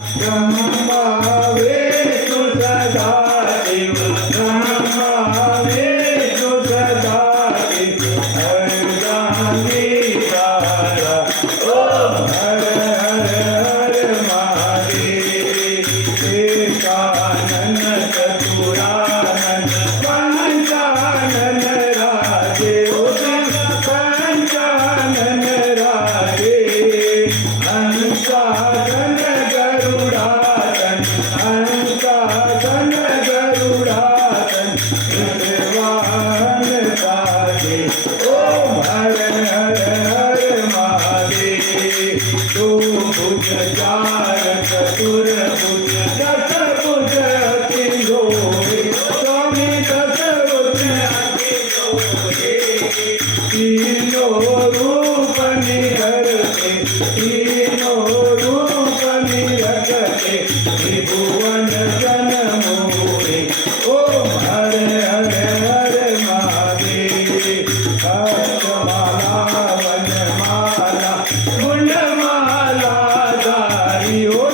ब्रह्मा विष्णु सदा शिव ब्रह्मा विष्णु सदा शिव अर्धांगीकारा ओम हर हर हर महादेव एकानन चतुरानन पंचानन राजे पंचानन राजे हंसानन गरुडासन हंसासन गरुडासन विद्वान साजे ओम हर हर हर महादेव दो भुज चार चतुर्भुज दस भुज अति जोड़े स्वामी दस भुज अति जोड़े तीनों रूप निरखते तीनों रूप निरखते त्रिभुवन जन मोहे ओम हर हर हर महादेव अष्टमाला वनमाला गुणमाला धारी ओ